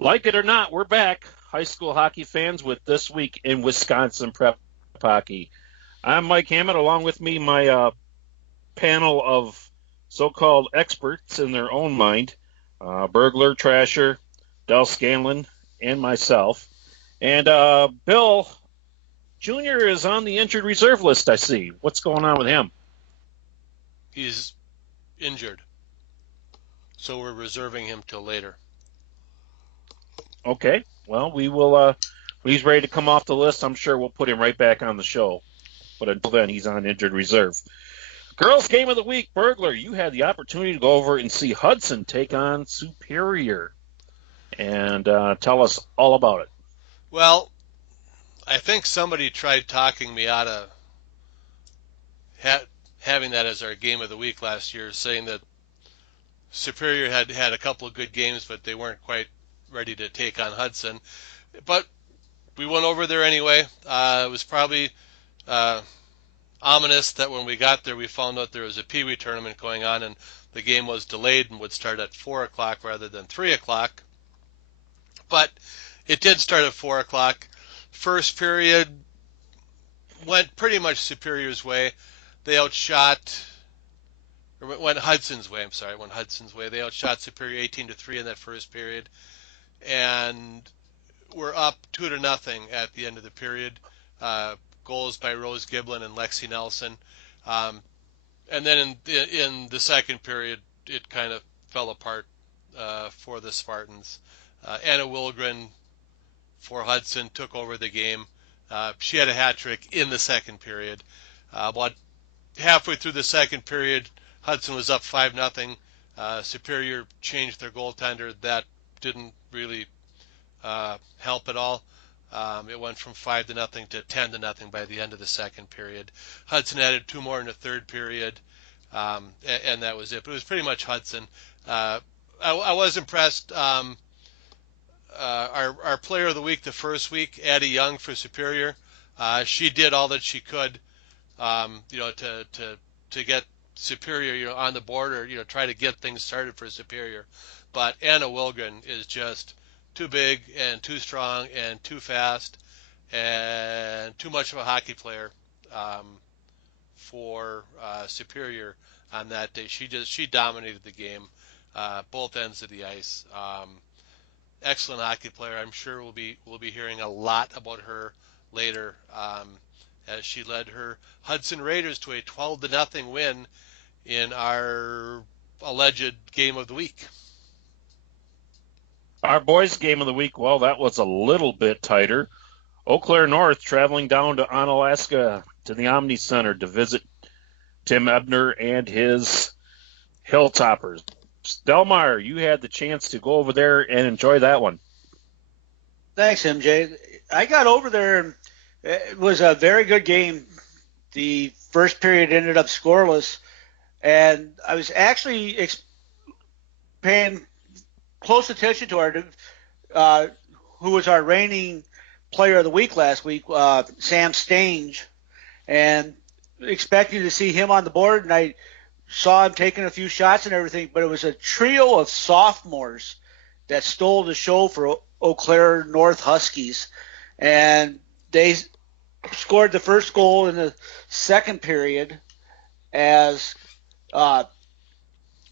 Like it or not, we're back, high school hockey fans, with This Week in Wisconsin Prep Hockey. I'm Mike Hammond. Along with me, my panel of so-called experts in their own mind, Bergler, Trasher, Del Scanlon, and myself. And Bill Jr. is on the injured reserve list, I see. What's going on with him? He's injured, so we're reserving him till later. Okay, well, we will. When he's ready to come off the list, I'm sure we'll put him right back on the show. But until then, he's on injured reserve. Girls' Game of the Week, Bergler, you had the opportunity to go over and see Hudson take on Superior. And tell us all about it. Well, I think somebody tried talking me out of having that as our game of the week last year, saying that Superior had a couple of good games, but they weren't quite ready to take on Hudson. But we went over there anyway. It was probably ominous that when we got there, we found out there was a Pee Wee tournament going on, and the game was delayed and would start at 4 o'clock rather than 3 o'clock. But it did start at 4 o'clock. First period went pretty much Superior's way. They outshot, or went Hudson's way. I'm sorry, went Hudson's way. They outshot Superior 18-3 in that first period, and we're up 2-0 at the end of the period. Goals by Rose Giblin and Lexi Nelson, and then in the second period, it kind of fell apart for the Spartans. Anna Wilgren for Hudson took over the game. She had a hat trick in the second period. About halfway through the second period, Hudson was up 5-0. Superior changed their goaltender. That didn't really help at all. It went from 5-0 to 10-0 by the end of the second period. Hudson added two more in the third period, and that was it. But it was pretty much Hudson. I was impressed. Our player of the week the first week, Addie Young for Superior, she did all that she could, to get Superior, on the board, or try to get things started for Superior. But Anna Wilgren is just too big and too strong and too fast and too much of a hockey player for Superior on that day. She dominated the game, both ends of the ice. Excellent hockey player. I'm sure we'll be hearing a lot about her later, as she led her Hudson Raiders to a 12-0 win in our alleged game of the week. Our boys' Game of the Week, well, that was a little bit tighter. Eau Claire North traveling down to Onalaska to the Omni Center to visit Tim Ebner and his Hilltoppers. Delmar, you had the chance to go over there and enjoy that one. Thanks, MJ. I got over there, and it was a very good game. The first period ended up scoreless, and I was actually paying close attention to our who was our reigning player of the week last week, Sam Stange, and expecting to see him on the board, and I saw him taking a few shots and everything, but it was a trio of sophomores that stole the show for Eau Claire North Huskies, and they scored the first goal in the second period as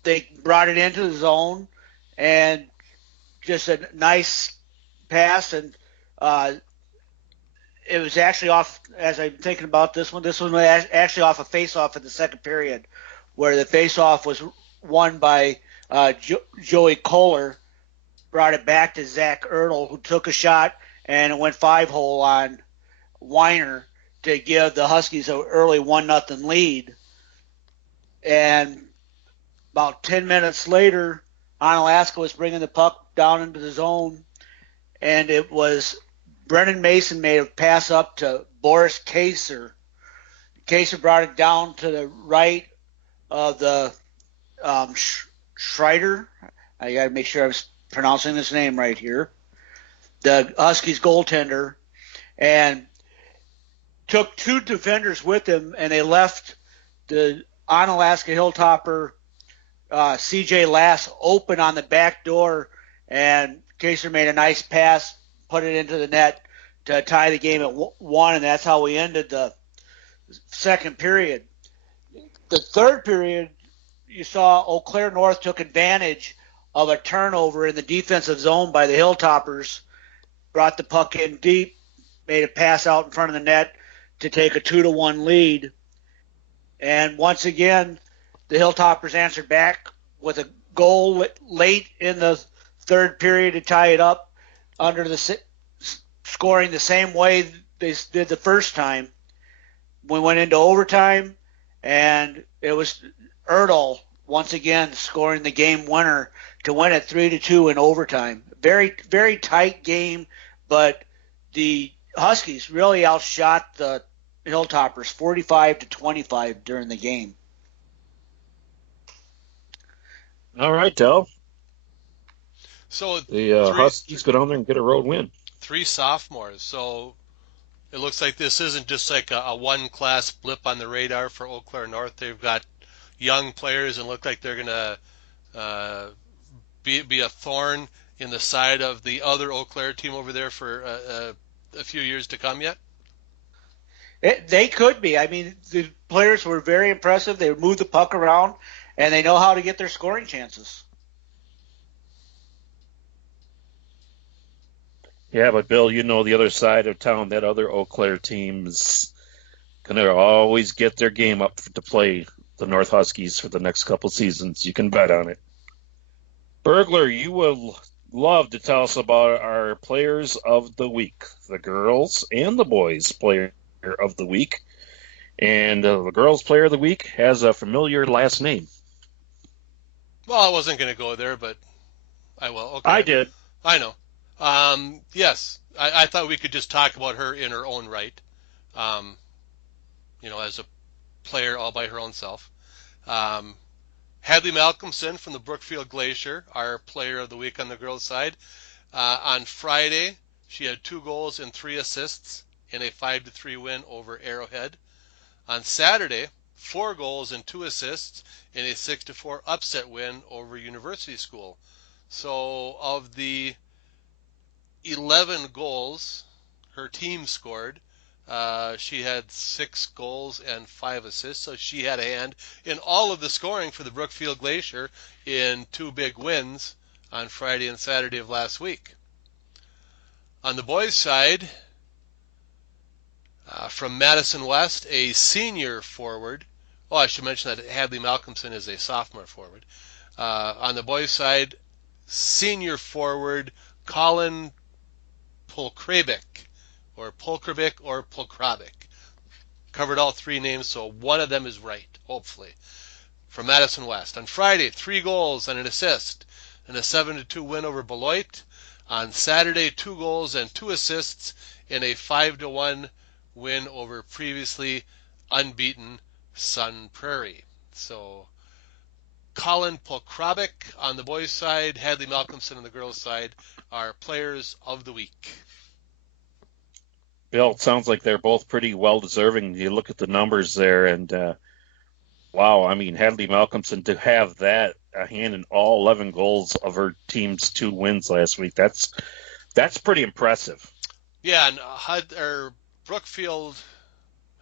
they brought it into the zone, and just a nice pass, and it was actually off, as I'm thinking about this one was actually off a face-off in the second period, where the face-off was won by Joey Kohler, brought it back to Zach Ertl, who took a shot, and it went 5-hole on Weiner to give the Huskies an early 1-0 lead. And about 10 minutes later, Onalaska was bringing the puck down into the zone, and it was Brennan Mason made a pass up to Boris Kaser. Kaser brought it down to the right of the Schreider. I got to make sure I was pronouncing his name right here. The Huskies goaltender, and took two defenders with him, and they left the Onalaska Hilltopper C.J. Lass open on the back door, and Kaser made a nice pass, put it into the net to tie the game at 1, and that's how we ended the second period. The third period, you saw Eau Claire North took advantage of a turnover in the defensive zone by the Hilltoppers, brought the puck in deep, made a pass out in front of the net to take a 2-1 lead. And once again, the Hilltoppers answered back with a goal late in the third period to tie it up, scoring the same way they did the first time. We went into overtime, and it was Erdl once again scoring the game winner to win it 3-2 in overtime. Very, very tight game, but the Huskies really outshot the Hilltoppers 45-25 during the game. All right, Del. So the Huskies go down there and get a road win. 3 sophomores. So it looks like this isn't just like a one-class blip on the radar for Eau Claire North. They've got young players and look like they're going to be a thorn in the side of the other Eau Claire team over there for a few years to come yet? They could be. I mean, the players were very impressive. They moved the puck around, and they know how to get their scoring chances. Yeah, but Bill, you know the other side of town, that other Eau Claire team is going to always get their game up to play the North Huskies for the next couple seasons. You can bet on it. Bergler, you will love to tell us about our players of the week, the girls and the boys player of the week. And the girls player of the week has a familiar last name. Well, I wasn't going to go there, but I will. Okay. I did. I know. Yes, I thought we could just talk about her in her own right, as a player all by her own self. Hadley Malcolmson from the Brookfield Glacier, our player of the week on the girls' side. On Friday, she had 2 goals and 3 assists in a 5-3 win over Arrowhead. On Saturday, 4 goals and 2 assists in a 6-4 upset win over University School. So of the 11 goals her team scored, she had 6 goals and 5 assists, so she had a hand in all of the scoring for the Brookfield Glacier in 2 big wins on Friday and Saturday of last week. On the boys' side, from Madison West, a senior forward. Oh, I should mention that Hadley Malcolmson is a sophomore forward. On the boys' side, senior forward Colin Polkrabic, or Polkrabic. Covered all 3 names, so one of them is right, hopefully. From Madison West. On Friday, 3 goals and an assist in a 7-2 win over Beloit. On Saturday, 2 goals and 2 assists in a 5-1 win over previously unbeaten Sun Prairie. So Colin Polkrabic on the boys' side, Hadley Malcolmson on the girls' side are players of the week. Bill, it sounds like they're both pretty well-deserving. You look at the numbers there, and wow, I mean, Hadley Malcolmson to have that a hand in all 11 goals of her team's 2 wins last week, that's pretty impressive. Yeah, and Brookfield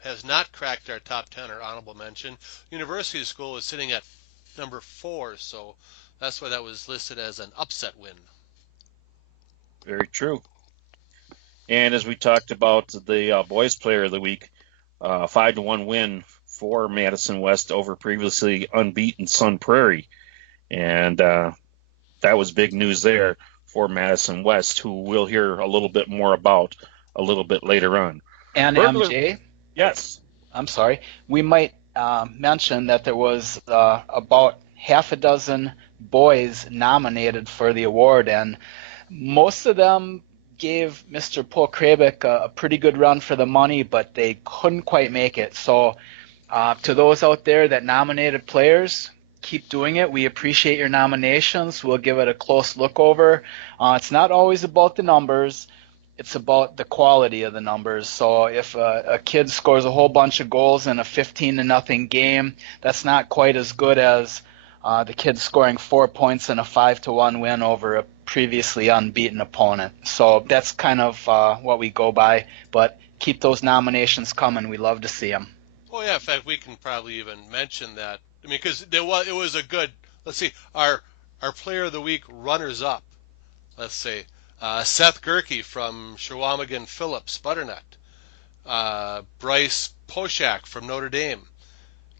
has not cracked our top 10 or honorable mention. University School is sitting at number 4, so that's why that was listed as an upset win. Very true. And as we talked about the boys player of the week, 5-1 win for Madison West over previously unbeaten Sun Prairie. And that was big news there for Madison West, who we'll hear a little bit more about a little bit later on. And Bergler, MJ? Yes. I'm sorry. We might mention that there was about half a dozen boys nominated for the award, and most of them gave Mr. Polkrabic a pretty good run for the money, but they couldn't quite make it. So to those out there that nominated players, keep doing it. We appreciate your nominations. We'll give it a close look over. It's not always about the numbers. It's about the quality of the numbers. So if a kid scores a whole bunch of goals in a 15-0 game, that's not quite as good as The kid scoring 4 points in a 5-1 win over a previously unbeaten opponent. So that's kind of what we go by. But keep those nominations coming. We love to see them. Oh yeah, in fact, we can probably even mention that. I mean, because it was a good. Let's see, our Player of the Week runners up. Let's see, Seth Gerke from Shawamigan Phillips Butternut, Bryce Poshak from Notre Dame,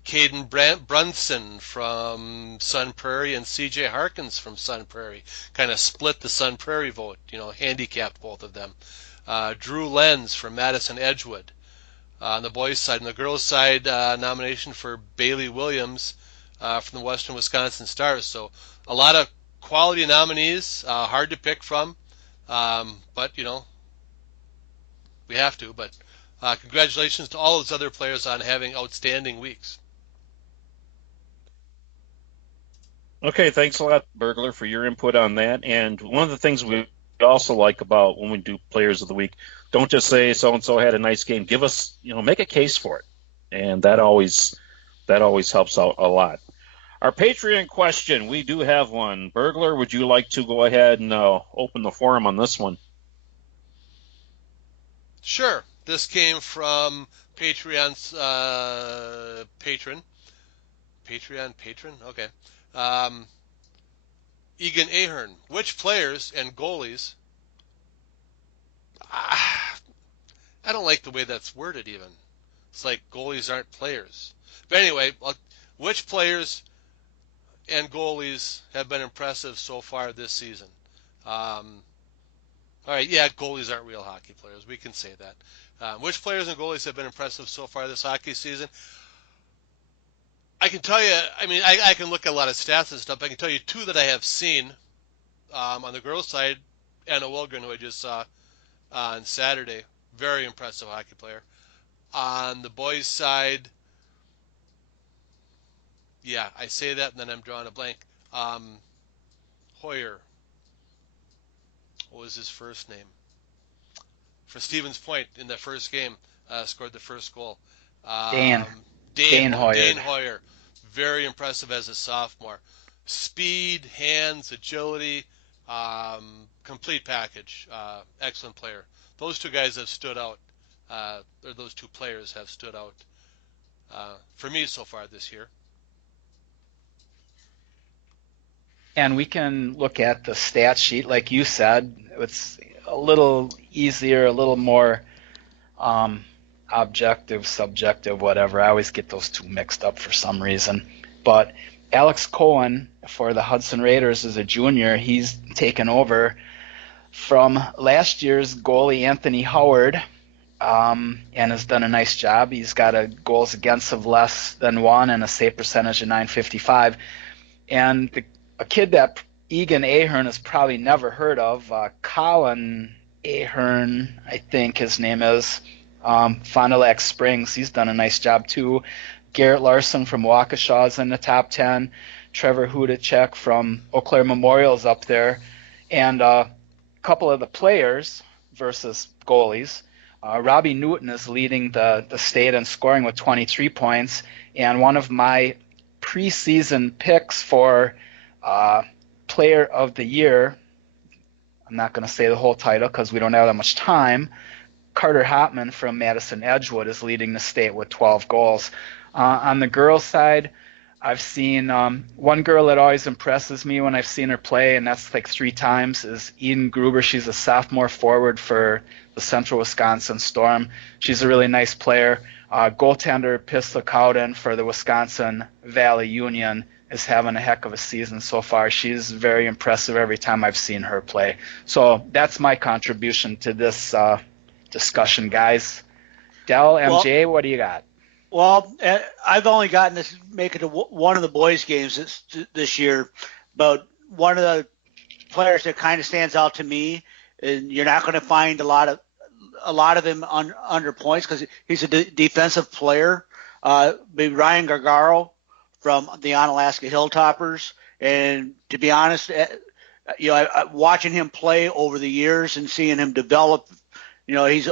Caden Brunson from Sun Prairie, and C.J. Harkins from Sun Prairie. Kind of split the Sun Prairie vote, handicapped both of them. Drew Lenz from Madison Edgewood. On the boys' side. On the girls' side, nomination for Bailey Williams from the Western Wisconsin Stars. So a lot of quality nominees, hard to pick from, but we have to. But congratulations to all those other players on having outstanding weeks. Okay, thanks a lot, Bergler, for your input on that. And one of the things we also like about when we do Players of the Week, don't just say so-and-so had a nice game. Give us, make a case for it. And that always helps out a lot. Our Patreon question, we do have one. Bergler, would you like to go ahead and open the forum on this one? Sure. This came from Patreon's patron. Patron? Okay. Egan Ahern. Which players and goalies... I don't like the way that's worded even. It's like goalies aren't players. But anyway, which players and goalies have been impressive so far this season? All right, yeah, goalies aren't real hockey players. We can say that. Which players and goalies have been impressive so far this hockey season? I can tell you, I can look at a lot of stats and stuff. I can tell you two that I have seen on the girls' side. Anna Wilgren, who I just saw on Saturday, very impressive hockey player. On the boys' side, yeah, I say that and then I'm drawing a blank. Hoyer. What was his first name? For Stevens Point in the first game, scored the first goal. Dane Hoyer. Dane Hoyer. Very impressive as a sophomore. Speed, hands, agility, complete package. Excellent player. Those two guys have stood out, or those two players have stood out for me so far this year. And we can look at the stat sheet, like you said. It's a little easier, a little more objective, subjective, whatever. I always get those two mixed up for some reason. But Alex Cohen for the Hudson Raiders is a junior. He's taken over from last year's goalie Anthony Howard and has done a nice job. He's got a goals against of less than 1 and a save percentage of .955. And a kid that Egan Ahern has probably never heard of, Colin Ahern, I think his name is, Fond du Lac Springs. He's done a nice job too. Garrett Larson from Waukesha's in the top 10. Trevor Hudacek from Eau Claire Memorial's up there. And a couple of the players versus goalies. Robbie Newton is leading the state in scoring with 23 points. And one of my preseason picks for Player of the Year, I'm not going to say the whole title because we don't have that much time, Carter Hopman from Madison Edgewood is leading the state with 12 goals. On the girls' side, I've seen one girl that always impresses me when I've seen her play, and that's like 3 times, is Eden Gruber. She's a sophomore forward for the Central Wisconsin Storm. She's a really nice player. Goaltender Pistol Cowden for the Wisconsin Valley Union is having a heck of a season so far. She's very impressive every time I've seen her play. So that's my contribution to this discussion, guys. Del, MJ, what do you got? Well, I've only gotten to make it to one of the boys' games this year, but one of the players that kind of stands out to me, and you're not going to find a lot of him under points because he's a defensive player. Ryan Gargaro from the Onalaska Hilltoppers, and to be honest, watching him play over the years and seeing him develop, he's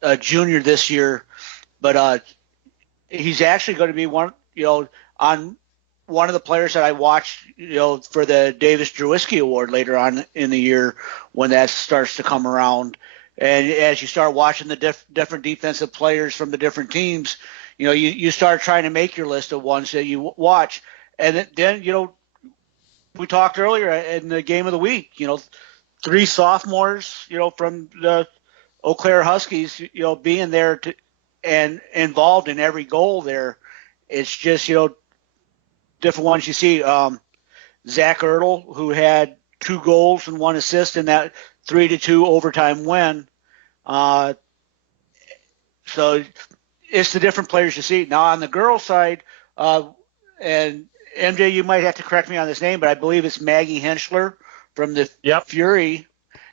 a junior this year, but he's actually going to be one, on one of the players that I watched, for the Davis Drewiski Award later on in the year when that starts to come around. And as you start watching the different defensive players from the different teams, you start trying to make your list of ones that you watch. And then, we talked earlier in the game of the week, 3 sophomores, from the Eau Claire Huskies, being there and involved in every goal there. It's just, different ones you see. Zach Ertl, who had 2 goals and 1 assist in that 3-2 overtime win. So it's the different players you see. Now on the girls' side, and MJ, you might have to correct me on this name, but I believe it's Maggie Henschler from the Fury,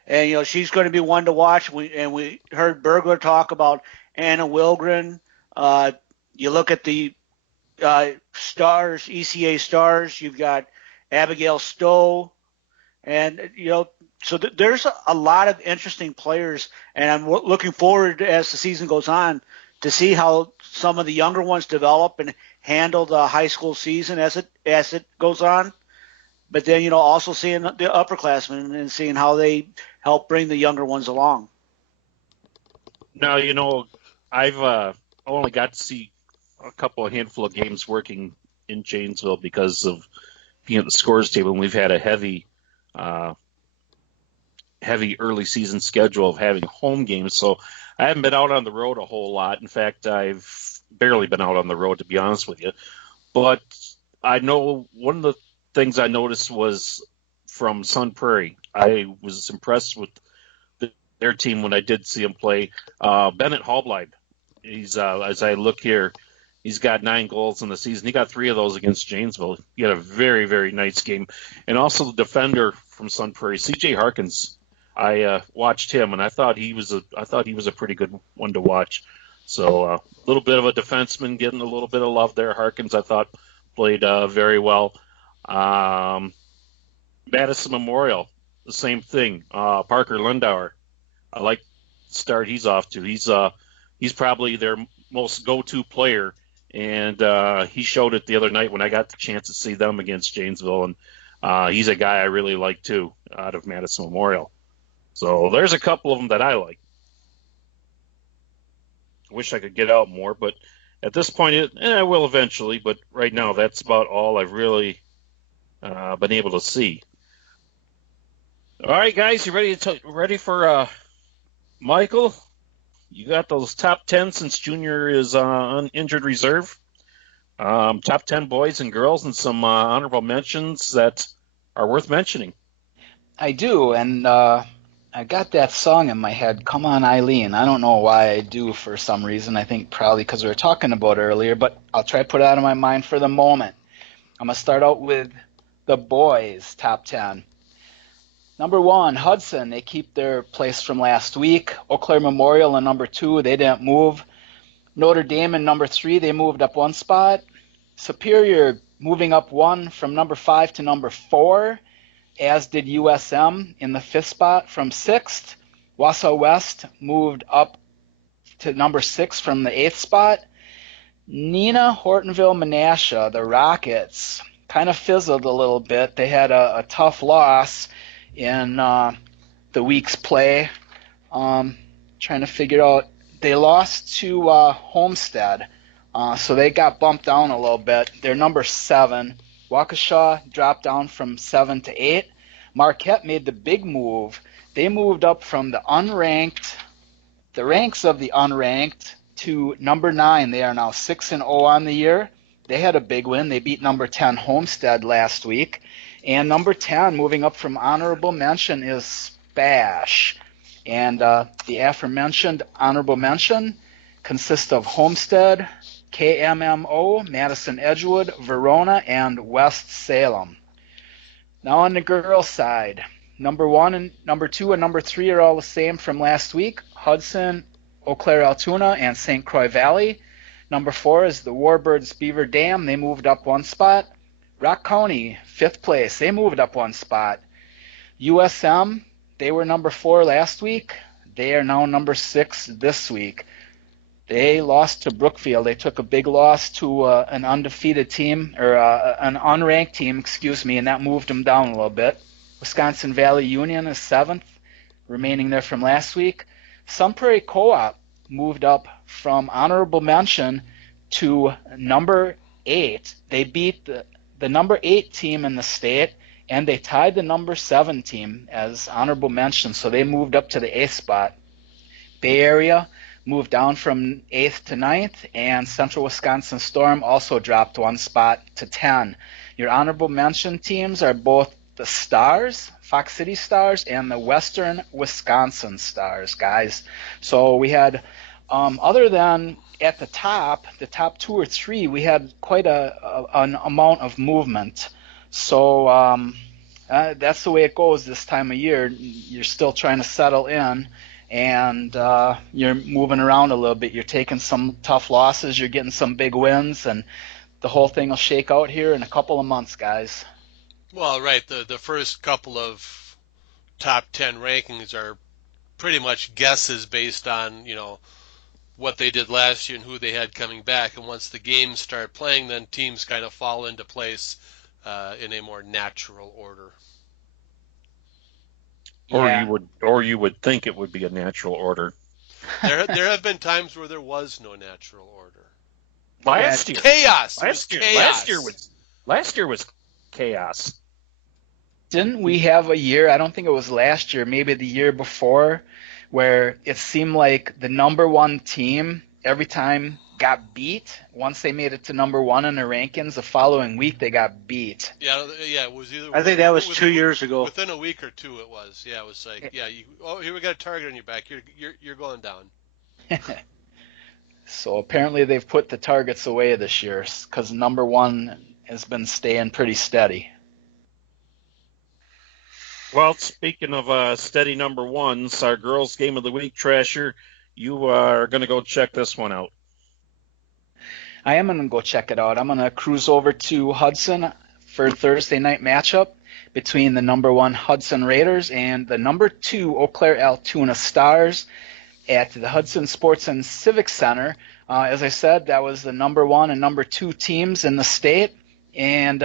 and she's going to be one to watch. We heard Bergler talk about Anna Wilgren. You look at the stars, ECA stars. You've got Abigail Stowe, and so there's a lot of interesting players, and I'm looking forward as the season goes on to see how some of the younger ones develop and handle the high school season as it goes on. But then also seeing the upperclassmen and seeing how they help bring the younger ones along. Now I've only got to see a handful of games working in Janesville because of being at the scores table, and we've had a heavy early season schedule of having home games. So I haven't been out on the road a whole lot. In fact, I've barely been out on the road, to be honest with you. But I know one of the things I noticed was from Sun Prairie. I was impressed with their team when I did see them play. Bennett Hallblide, he's as I look here, he's got 9 goals in the season. He got 3 of those against Janesville. He had a very, very nice game. And also the defender from Sun Prairie, C.J. Harkins. I watched him, and I thought he was a pretty good one to watch. So a little bit of a defenseman getting a little bit of love there. Harkins, I thought, played very well. Madison Memorial, the same thing. Parker Lindauer, I like the start he's off to. He's probably their most go-to player, and he showed it the other night when I got the chance to see them against Janesville, and he's a guy I really like too out of Madison Memorial. So there's a couple of them that I like. I wish I could get out more, but at this point, I will eventually. But right now, that's about all I've really been able to see. All right, guys, you ready for Michael? You got those top 10 since Junior is on injured reserve. Top 10 boys and girls, and some honorable mentions that are worth mentioning. I do, and I got that song in my head, Come On Eileen. I don't know why I do for some reason. I think probably because we were talking about it earlier, but I'll try to put it out of my mind for the moment. I'm going to start out with the boys' top 10. Number 1, Hudson. They keep their place from last week. Eau Claire Memorial in number 2. They didn't move. Notre Dame in number 3. They moved up 1 spot. Superior moving up 1 from number 5 to number 4. As did USM in the 5th spot from 6th. Wausau West moved up to number 6 from the 8th spot. Neenah Hortonville Menasha, the Rockets, kind of fizzled a little bit. They had a tough loss in the week's play. Trying to figure out. They lost to Homestead, so they got bumped down a little bit. They're number 7. Waukesha dropped down from 7 to 8. Marquette made the big move. They moved up from the ranks of the unranked to number 9. They are now 6-0 on the year. They had a big win. They beat number 10 Homestead last week. And number 10, moving up from honorable mention, is Spash. And the aforementioned honorable mention consists of Homestead, KMMO, Madison Edgewood, Verona, and West Salem. Now on the girls' side, number 1 and number 2 and number 3 are all the same from last week. Hudson, Eau Claire Altoona, and St. Croix Valley. Number 4 is the Warbirds Beaver Dam. They moved up 1 spot. Rock County, 5th place. They moved up 1 spot. USM, they were number 4 last week. They are now number 6 this week. They lost to Brookfield. They took a big loss to an undefeated team, or an unranked team, excuse me, and that moved them down a little bit. Wisconsin Valley Union is 7th, remaining there from last week. Sun Prairie Co-op moved up from honorable mention to number 8. They beat the number 8 team in the state, and they tied the number 7 team as honorable mention, so they moved up to the 8th spot. Bay Area moved down from 8th to 9th, and Central Wisconsin Storm also dropped 1 spot to 10. Your honorable mention teams are both the Stars, Fox City Stars, and the Western Wisconsin Stars, guys. So we had, other than at the top 2 or 3, we had quite an amount of movement. So that's the way it goes this time of year. You're still trying to settle in, and you're moving around a little bit. You're taking some tough losses, you're getting some big wins, and the whole thing will shake out here in a couple of months, guys. Well, right. The first couple of top 10 rankings are pretty much guesses based on, what they did last year and who they had coming back. And once the games start playing, then teams kind of fall into place in a more natural order. Yeah. Or you would think it would be a natural order. There have been times where there was no natural order. Last year, Chaos. Last year was chaos. Didn't we have a year, I don't think it was last year, maybe the year before, where it seemed like the number 1 team every time got beat? Once they made it to number 1 in the rankings, the following week they got beat. Yeah, it was either. I think that was 2 years ago. Within a week or two, it was. Yeah, it was like, here we got a target on your back. You're going down. So apparently they've put the targets away this year because number 1 has been staying pretty steady. Well, speaking of steady number 1s, our girls' game of the week, Trasher, you are going to go check this one out. I am going to go check it out. I'm going to cruise over to Hudson for Thursday night matchup between the number 1 Hudson Raiders and the number 2 Eau Claire Altoona Stars at the Hudson Sports and Civic Center. As I said, that was the number 1 and number 2 teams in the state, and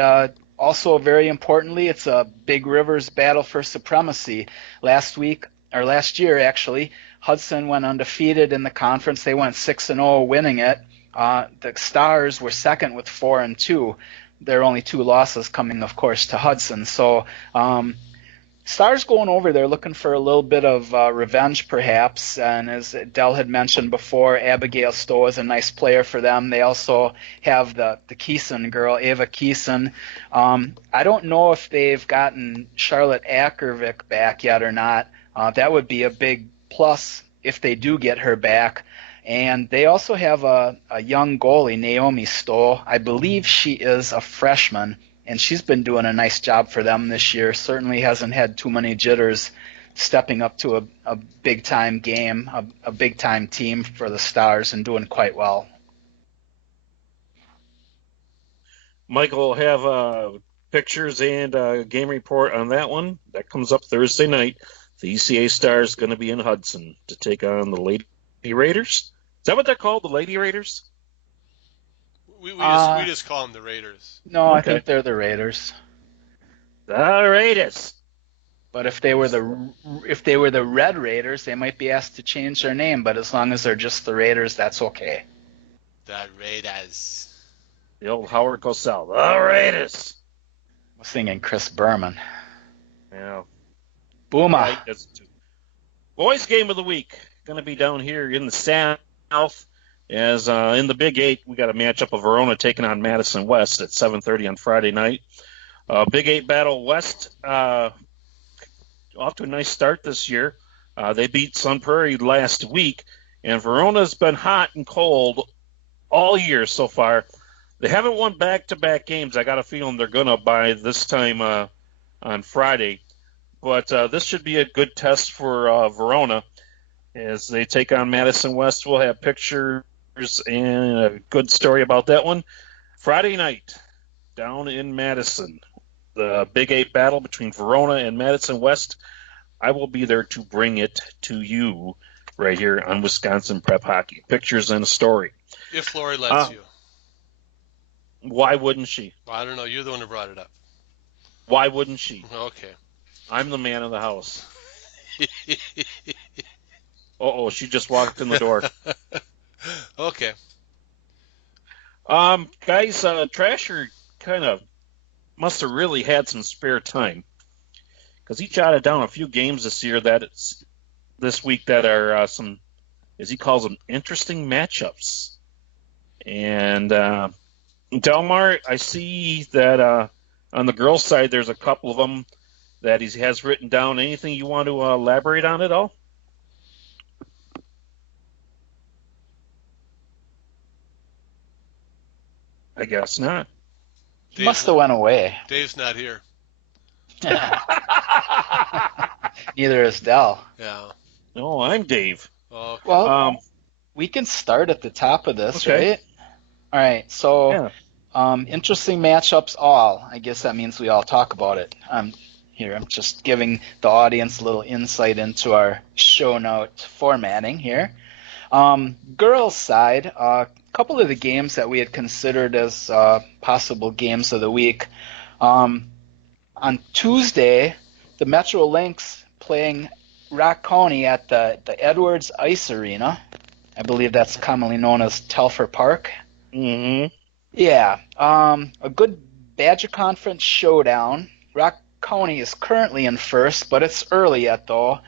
also, very importantly, it's a Big Rivers battle for supremacy. Last year, actually, Hudson went undefeated in the conference. They went 6-0, winning it. The Stars were second with 4-2. There are only 2 losses coming, of course, to Hudson. So Stars going over there looking for a little bit of revenge, perhaps. And as Dell had mentioned before, Abigail Stowe is a nice player for them. They also have the Keeson girl, Ava Keeson. I don't know if they've gotten Charlotte Ackervik back yet or not. That would be a big plus if they do get her back. And they also have a young goalie, Naomi Stowe. I believe she is a freshman, and she's been doing a nice job for them this year. Certainly hasn't had too many jitters stepping up to a big-time game, a big-time team for the Stars, and doing quite well. Michael will have pictures and a game report on that one. That comes up Thursday night. The ECA Stars going to be in Hudson to take on the Lady Raiders. Is that what they're called, the Lady Raiders? We just call them the Raiders. No, okay. I think they're the Raiders. The Raiders. But if they were the Red Raiders, they might be asked to change their name. But as long as they're just the Raiders, that's okay. The Raiders. The old Howard Cosell. The Raiders. I was thinking Chris Berman. Yeah. Booma. Boys' game of the week. Going to be down here in the South. As in the Big 8, we got a matchup of Verona taking on Madison West at 7:30 on Friday night. Big 8 battle West off to a nice start this year. They beat Sun Prairie last week, and Verona's been hot and cold all year so far. They haven't won back-to-back games. I got a feeling they're going to by this time on Friday. But this should be a good test for Verona as they take on Madison West. We'll have pictures and a good story about that one. Friday night, down in Madison, the Big 8 battle between Verona and Madison West. I will be there to bring it to you right here on Wisconsin Prep Hockey. Pictures and a story. If Lori lets you. Why wouldn't she? Well, I don't know. You're the one who brought it up. Why wouldn't she? Okay. I'm the man of the house. She just walked in the door. Okay. Guys, Trasher kind of must have really had some spare time because he jotted down a few games this week that are some, as he calls them, interesting matchups. And Delmar, I see that on the girls' side, there's a couple of them that he has written down. Anything you want to elaborate on at all? I guess not. He must have went away. Dave's not here. Neither is Del. Yeah. No, I'm Dave. Okay. Well, we can start at the top of this, okay. right? All right. So, interesting matchups. I guess that means we all talk about it. I'm just giving the audience a little insight into our show note formatting here. Girls' side, a couple of the games that we had considered as possible games of the week. On Tuesday, the Metro Lynx playing Rock County at the Edwards Ice Arena. I believe that's commonly known as Telfer Park. Mm-hmm. Yeah, a good Badger Conference showdown. Rock County is currently in first, but it's early yet, though.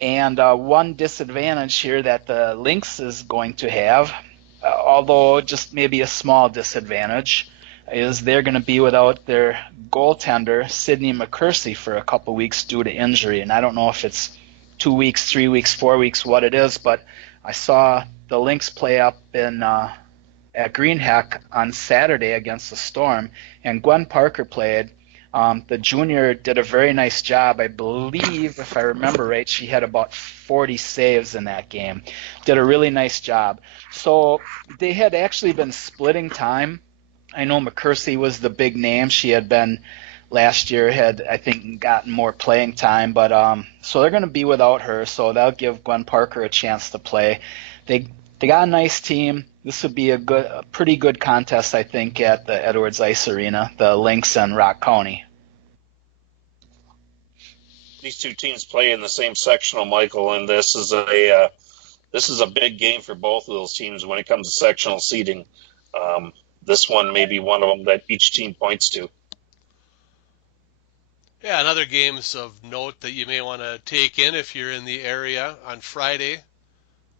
And one disadvantage here that the Lynx is going to have, although just maybe a small disadvantage, is they're going to be without their goaltender, Sidney McCursey, for a couple weeks due to injury. And I don't know if it's 2 weeks, 3 weeks, 4 weeks, what it is, but I saw the Lynx play up at Greenhack on Saturday against the Storm, and Gwen Parker played. The junior did a very nice job. I believe, if I remember right, she had about 40 saves in that game. Did a really nice job. So they had actually been splitting time. I know McCursey was the big name. She had been last year, had, I think, gotten more playing time. But so they're going to be without her, so that'll give Gwen Parker a chance to play. They got a nice team. This would be a pretty good contest, I think, at the Edwards Ice Arena, the Lynx and Rock County. These two teams play in the same sectional, Michael, and this is a big game for both of those teams when it comes to sectional seeding. This one may be one of them that each team points to. Yeah, and other games of note that you may want to take in if you're in the area on Friday.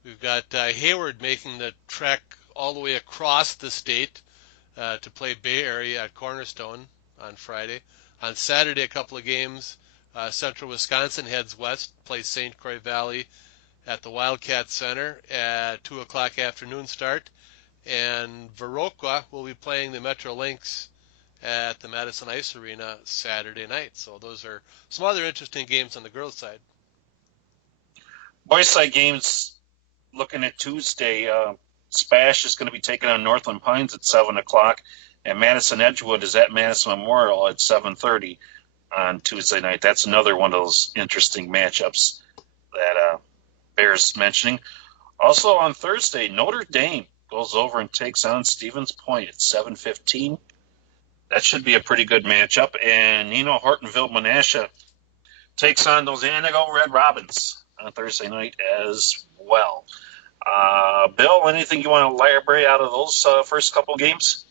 We've got Hayward making the trek all the way across the state to play Bay Area at Cornerstone on Friday. On Saturday, a couple of games. Central Wisconsin heads west, plays St. Croix Valley at the Wildcat Center at 2 o'clock afternoon start. And Viroqua will be playing the Metro Lynx at the Madison Ice Arena Saturday night. So those are some other interesting games on the girls' side. Boys' side games, looking at Tuesday, Spash is going to be taking on Northland Pines at 7 o'clock, and Madison Edgewood is at Madison Memorial at 7:30 on Tuesday night. That's another one of those interesting matchups that bears mentioning. Also on Thursday, Notre Dame goes over and takes on Stevens Point at 7:15. That should be a pretty good matchup. And Nino Hortonville Menasha takes on those Anago Red Robins on Thursday night as well. Bill, anything you want to elaborate out of those first couple games?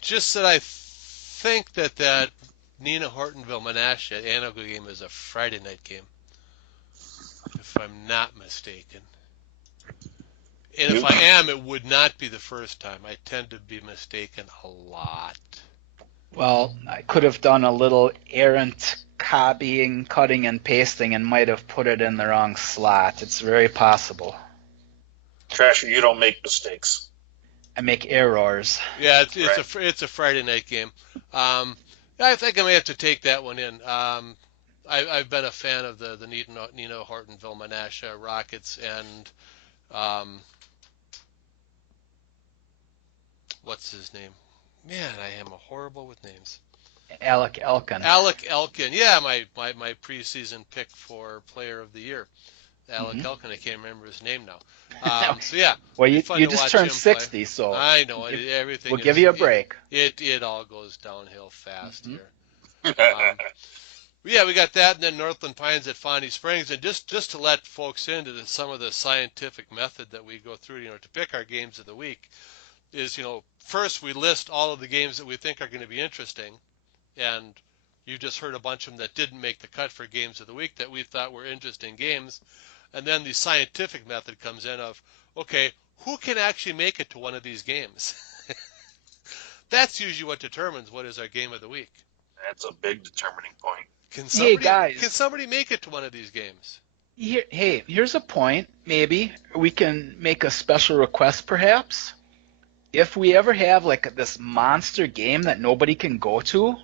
Just that I think that Nina Hortonville Menasha Anago game is a Friday night game, if I'm not mistaken. And if I am, it would not be the first time. I tend to be mistaken a lot. Well, I could have done a little errant copying, cutting, and pasting and might have put it in the wrong slot. It's very possible. Trasher, you don't make mistakes. I make errors. Yeah, it's a Friday night game. I think I may have to take that one in. I've been a fan of the Nino Hortonville Menasha Rockets and what's his name? Man, I am horrible with names. Alec Elkin. Alec Elkin. Yeah, my preseason pick for Player of the Year. Alec Mhm. Elkin, I can't remember his name now. So yeah, Well, be you fun you to just watch turned him play. 60, so I know we'll give, everything we'll give is you a break. it all goes downhill fast Mhm. here. Yeah, we got that, and then Northland Pines at Fondy Springs, and just to let folks into some of the scientific method that we go through, to pick our games of the week is, first we list all of the games that we think are going to be interesting, and you just heard a bunch of them that didn't make the cut for games of the week that we thought were interesting games, and then the scientific method comes in of, okay, who can actually make it to one of these games? That's usually what determines what is our game of the week. That's a big determining point. Can Hey somebody can guys, somebody make it to one of these games? here's a point. Maybe we can make a special request, perhaps. If we ever have like this monster game that nobody can go to,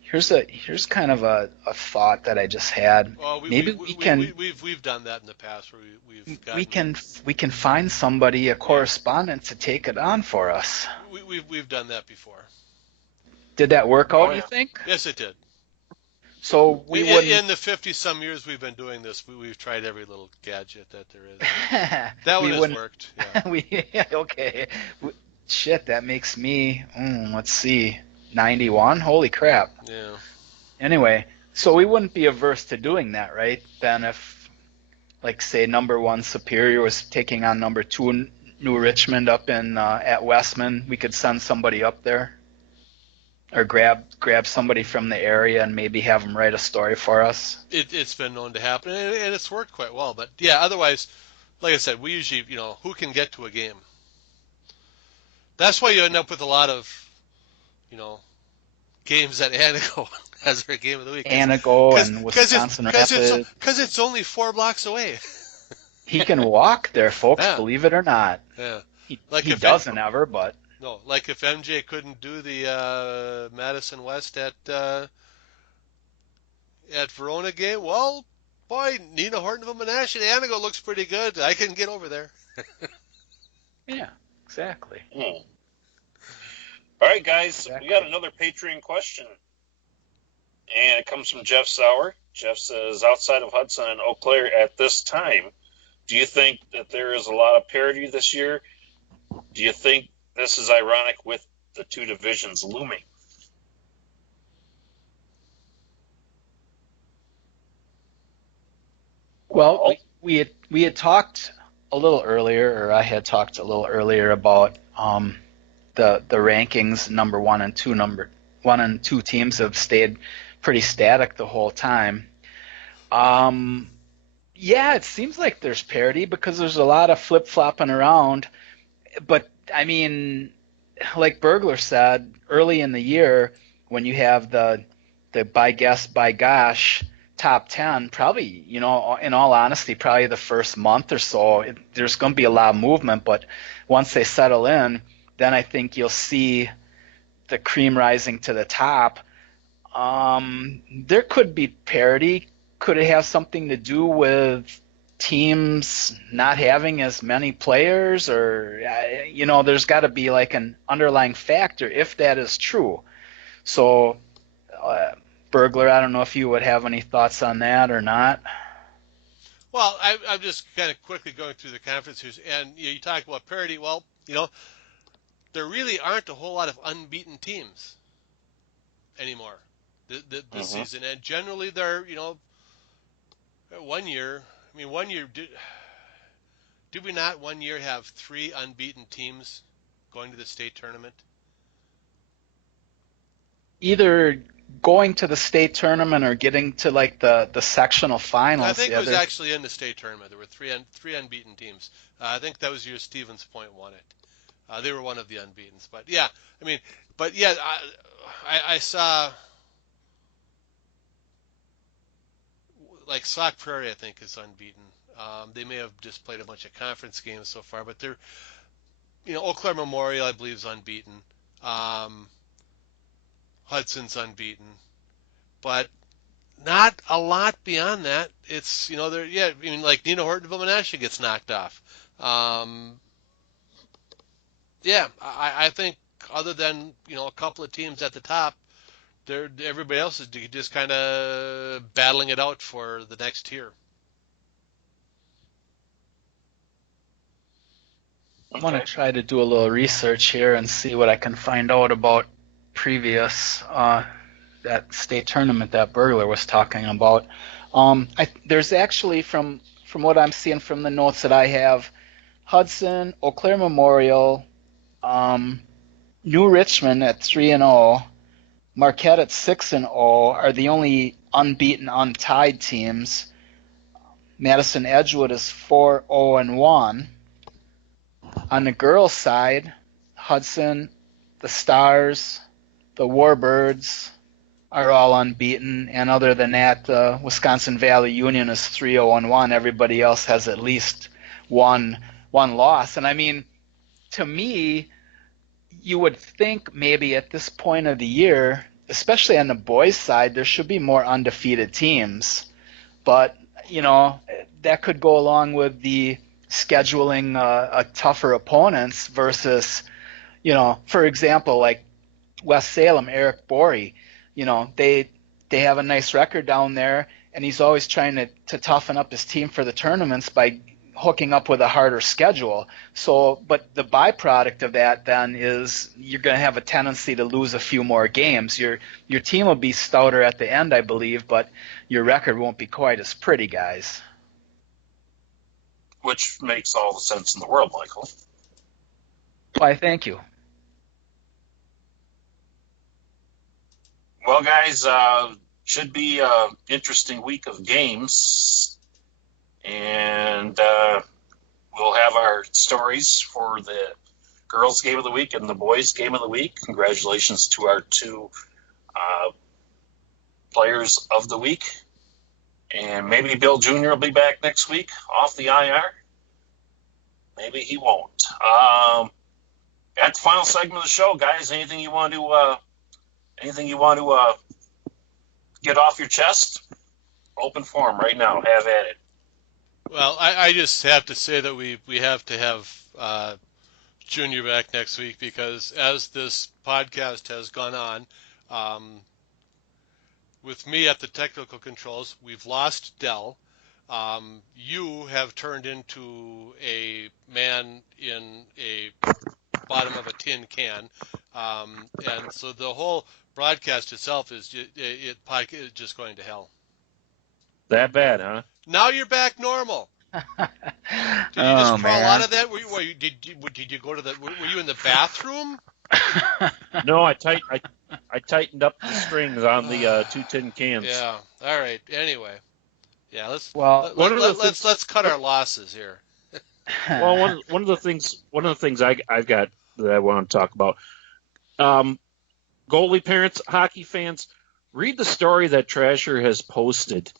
here's kind of a thought that I just had. Well, Maybe we've done that in the past where we've we gotten can we can find somebody, a correspondent, to take it on for us. we've done that before. Did that work out, Oh, you yeah. think? Yes, it did. So we wouldn't. In the 50-some years we've been doing this, we've tried every little gadget that there is. That we one has wouldn't. worked. Yeah. Okay. Shit, that makes me. Let's see, 91. Holy crap. Yeah. Anyway, so we wouldn't be averse to doing that, right? Then if, like, say, number one Superior was taking on number two New Richmond up in at Westman, we could send somebody up there, or grab somebody from the area and maybe have them write a story for us. It's been known to happen, and it's worked quite well. But yeah, otherwise, like I said, we usually, who can get to a game. That's why you end up with a lot of, games that Anago has their game of the week. Anago and Wisconsin Rapids. Because it's only 4 blocks away. He can walk there, folks, Yeah. believe it or not. Yeah. He If doesn't ever, but No, like if MJ couldn't do the Madison West at Verona game, well, boy, Nina Horton of Menashe, Anago looks pretty good. I can get over there. yeah, exactly. All right, guys, Exactly. we got another Patreon question. And it comes from Jeff Sauer. Jeff says, outside of Hudson and Eau Claire at this time, do you think that there is a lot of parity this year? Do you think this is ironic with the two divisions looming? Well, we had talked a little earlier, or I had talked a little earlier about the rankings. Number one and two teams have stayed pretty static the whole time. Yeah, it seems like there's parity because there's a lot of flip flopping around. But I mean, like Bergler said early in the year, when you have the by guess by gosh top 10, probably, in all honesty, probably the first month or so, there's going to be a lot of movement. But once they settle in, then I think you'll see the cream rising to the top. There could be parity. Could it have something to do with teams not having as many players, or there's got to be like an underlying factor if that is true. So Bergler, I don't know if you would have any thoughts on that or not. Well, I'm just kind of quickly going through the conferences, and you talk about parity. Well, there really aren't a whole lot of unbeaten teams anymore this season, and generally they're, 1 year. I mean, 1 year did we not 1 year have 3 unbeaten teams going to the state tournament? Either going to the state tournament or getting to like the sectional finals. I think it was actually in the state tournament. There were three unbeaten teams. I think that was year Stevens Point won it. They were one of the unbeatens. But yeah, I saw like Sauk Prairie, I think, is unbeaten. They may have just played a bunch of conference games so far, but they're, Eau Claire Memorial, I believe, is unbeaten. Hudson's unbeaten, but not a lot beyond that. It's, like Nina Horton of Menashe gets knocked off. I think other than, a couple of teams at the top, everybody else is just kind of battling it out for the next tier. I'm going to try to do a little research here and see what I can find out about previous that state tournament that Bergler was talking about. There's actually, from what I'm seeing from the notes that I have, Hudson, Eau Claire Memorial, New Richmond at 3-0, Marquette at 6-0 are the only unbeaten, untied teams. Madison Edgewood is 4-0-1. On the girls' side, Hudson, the Stars, the Warbirds are all unbeaten, and other than that, Wisconsin Valley Union is 3-0-1. Everybody else has at least one loss. And I mean, to me, you would think maybe at this point of the year, especially on the boys' side, there should be more undefeated teams. But, that could go along with the scheduling a tougher opponents versus, for example, like West Salem, Eric Borey, they have a nice record down there, and he's always trying to toughen up his team for the tournaments by hooking up with a harder schedule. So, but the byproduct of that then is you're going to have a tendency to lose a few more games. Your team will be stouter at the end, I believe, but your record won't be quite as pretty, guys. Which makes all the sense in the world, Michael. Why, thank you. Well, guys, should be an interesting week of games. And we'll have our stories for the girls' game of the week and the boys' game of the week. Congratulations to our two players of the week. And maybe Bill Jr. will be back next week off the IR. Maybe he won't. At the final segment of the show, guys, anything you want to get off your chest? Open forum right now. Have at it. Well, I just have to say that we have to have Junior back next week because as this podcast has gone on, with me at the technical controls, we've lost Dell. You have turned into a man in a bottom of a tin can, and so the whole broadcast itself is just going to hell. That bad, huh? Now you're back normal. Did you just crawl out of that? Did you go to the? Were you in the bathroom? No, I tightened up the strings on the 2 tin cans. Yeah. All right. Anyway. Yeah. Let's cut our losses here. Well, one of the things I've got that I want to talk about. Goalie parents, hockey fans, read the story that Trasher has posted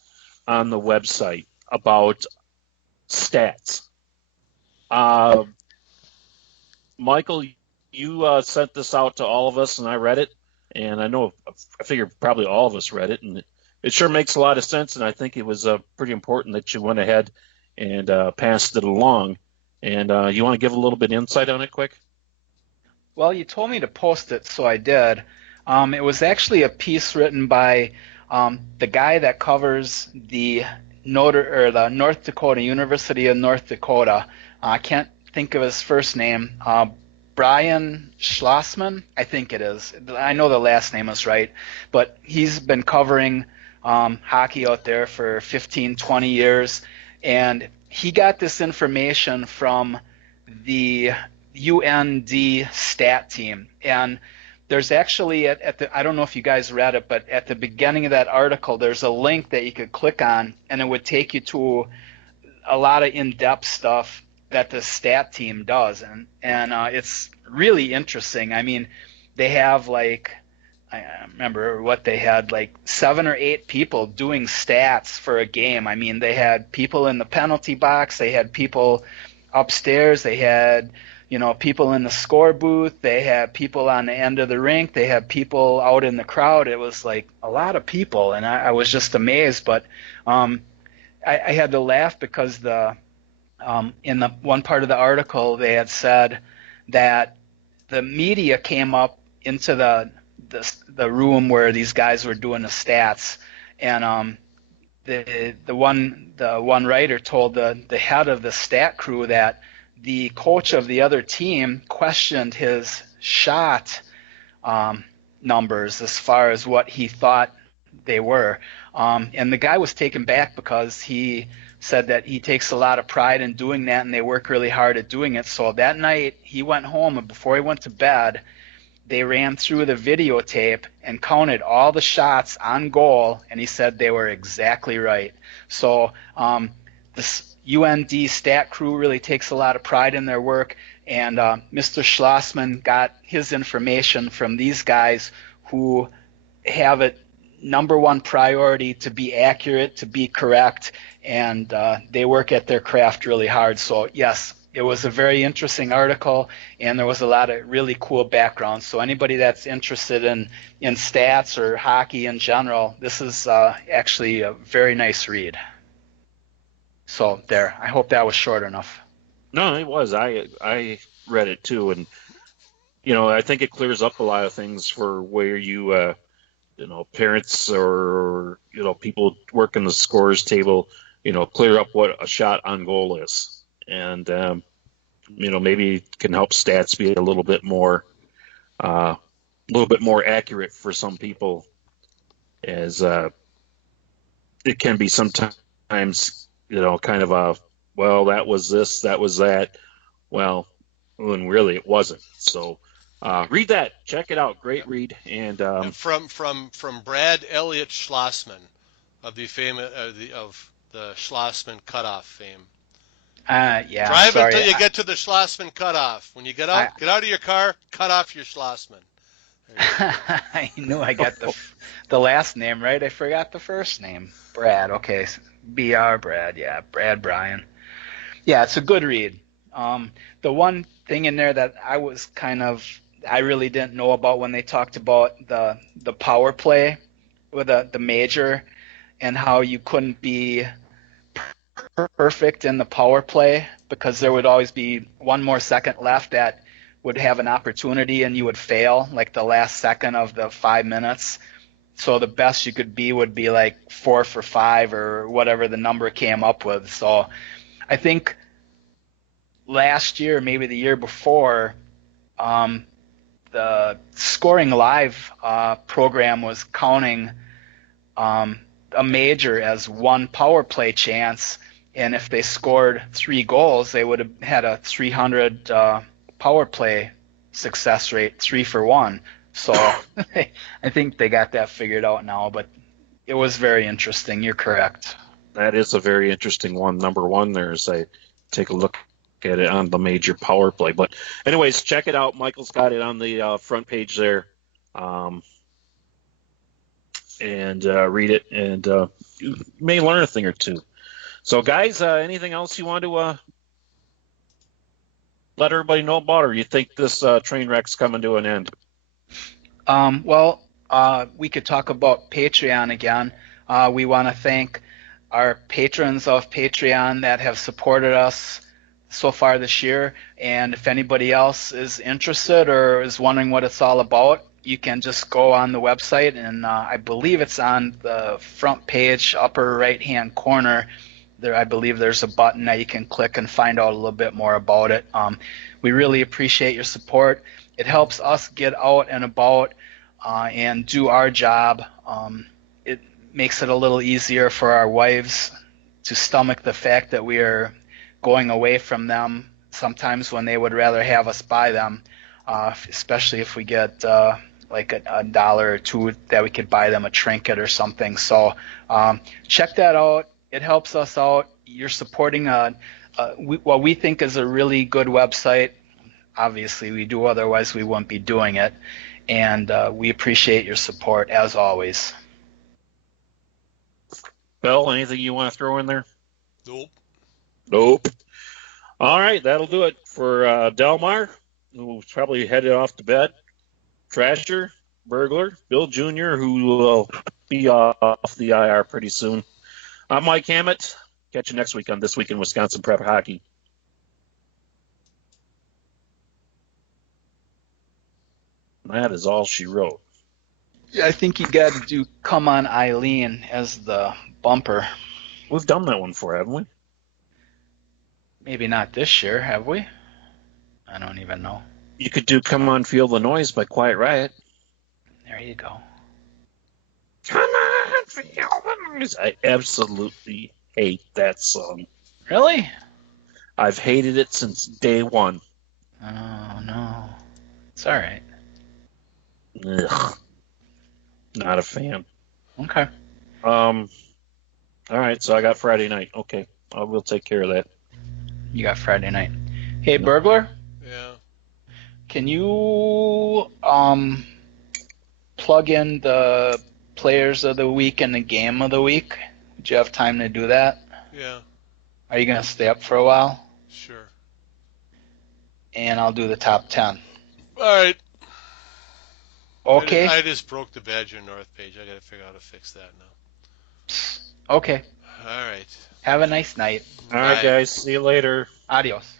on the website about stats. Michael, you sent this out to all of us, and I read it, and I figure probably all of us read it, and it sure makes a lot of sense, and I think it was pretty important that you went ahead and passed it along. And you want to give a little bit insight on it quick? Well, you told me to post it, so I did. It was actually a piece written by the guy that covers the North Dakota University of North Dakota. I can't think of his first name. Brian Schlossman, I think it is. I know the last name is right, but he's been covering hockey out there for 15, 20 years, and he got this information from the UND stat team. And there's actually I don't know if you guys read it, but at the beginning of that article, there's a link that you could click on, and it would take you to a lot of in-depth stuff that the stat team does, and it's really interesting. I mean, they have I remember what they had, 7 or 8 people doing stats for a game. I mean, they had people in the penalty box, they had people upstairs, they had people in the score booth, they had people on the end of the rink, they had people out in the crowd. It was a lot of people, and I was just amazed. But I had to laugh because in the one part of the article they had said that the media came up into the room where these guys were doing the stats, and the one writer told the head of the stat crew that the coach of the other team questioned his shot numbers as far as what he thought they were. And the guy was taken back because he said that he takes a lot of pride in doing that and they work really hard at doing it. So that night he went home, and before he went to bed, they ran through the videotape and counted all the shots on goal, and he said they were exactly right. So this UND stat crew really takes a lot of pride in their work, and Mr. Schlossman got his information from these guys who have it number one priority to be accurate, to be correct, and they work at their craft really hard. So yes, it was a very interesting article, and there was a lot of really cool background. So anybody that's interested in stats or hockey in general, this is actually a very nice read. So there, I hope that was short enough. No, it was. I read it too, and I think it clears up a lot of things for where you parents or people working the scores table, clear up what a shot on goal is, and maybe it can help stats be a little bit more accurate for some people, as it can be sometimes kind of a, well, that was this, that was that, well, when really it wasn't. So read that, check it out, great read. And from Brad Elliott Schlossman of the Schlossman cutoff fame. Yeah. Drive until you get to the Schlossman cutoff. When you get out of your car, cut off your Schlossman. I knew I got the last name right. I forgot the first name. Brad. Okay, BR Brad. Yeah, Brad Bryan. Yeah, it's a good read. The one thing in there that I really didn't know about when they talked about the power play with the major, and how you couldn't be perfect in the power play because there would always be one more second left that would have an opportunity and you would fail, like the last second of the 5 minutes. So the best you could be would be like 4 for 5 or whatever the number came up with. So I think last year, maybe the year before, the Scoring Live program was counting a major as one power play chance, and if they scored 3 goals, they would have had a 300 power play success rate, 3 for 1. So I think they got that figured out now, but it was very interesting. You're correct. That is a very interesting one. Number one there is take a look at it on the major power play. But anyways, check it out. Michael's got it on the front page there. And read it, and you may learn a thing or two. So, guys, anything else you want to let everybody know about, or you think this train wreck's coming to an end? We could talk about Patreon again. We want to thank our patrons of Patreon that have supported us so far this year. And if anybody else is interested or is wondering what it's all about, you can just go on the website, and I believe it's on the front page, upper right-hand corner. There, I believe there's a button that you can click and find out a little bit more about it. We really appreciate your support. It helps us get out and about and do our job. It makes it a little easier for our wives to stomach the fact that we are going away from them sometimes when they would rather have us by them, especially if we get like a dollar or two that we could buy them a trinket or something. So check that out. It helps us out. You're supporting what we think is a really good website. Obviously, we do, otherwise we wouldn't be doing it. And we appreciate your support, as always. Bill, anything you want to throw in there? Nope. All right, that'll do it for Delmar, who's probably headed off to bed. Trasher, Bergler, Bill Jr., who will be off the IR pretty soon. I'm Mike Hammett. Catch you next week on This Week in Wisconsin Prep Hockey. That is all she wrote. Yeah, I think you got to do Come On Eileen as the bumper. We've done that one before, haven't we? Maybe not this year, have we? I don't even know. You could do Come On Feel the Noise by Quiet Riot. There you go. Come on, feel the noise. I absolutely hate that song. Really? I've hated it since day one. Oh, no. It's all right. Ugh. Not a fan. Okay. All right, so I got Friday night. Okay, I will take care of that. You got Friday night. Hey, Bergler, Yeah. can you plug in the players of the week and the game of the week? Would you have time to do that? Yeah. Are you going to stay up for a while? Sure. And I'll do the top 10. All right. Okay? I just broke the Badger North page. I got to figure out how to fix that now. Okay. All right. Have a nice night. All right, Bye. guys. See you later. Adios.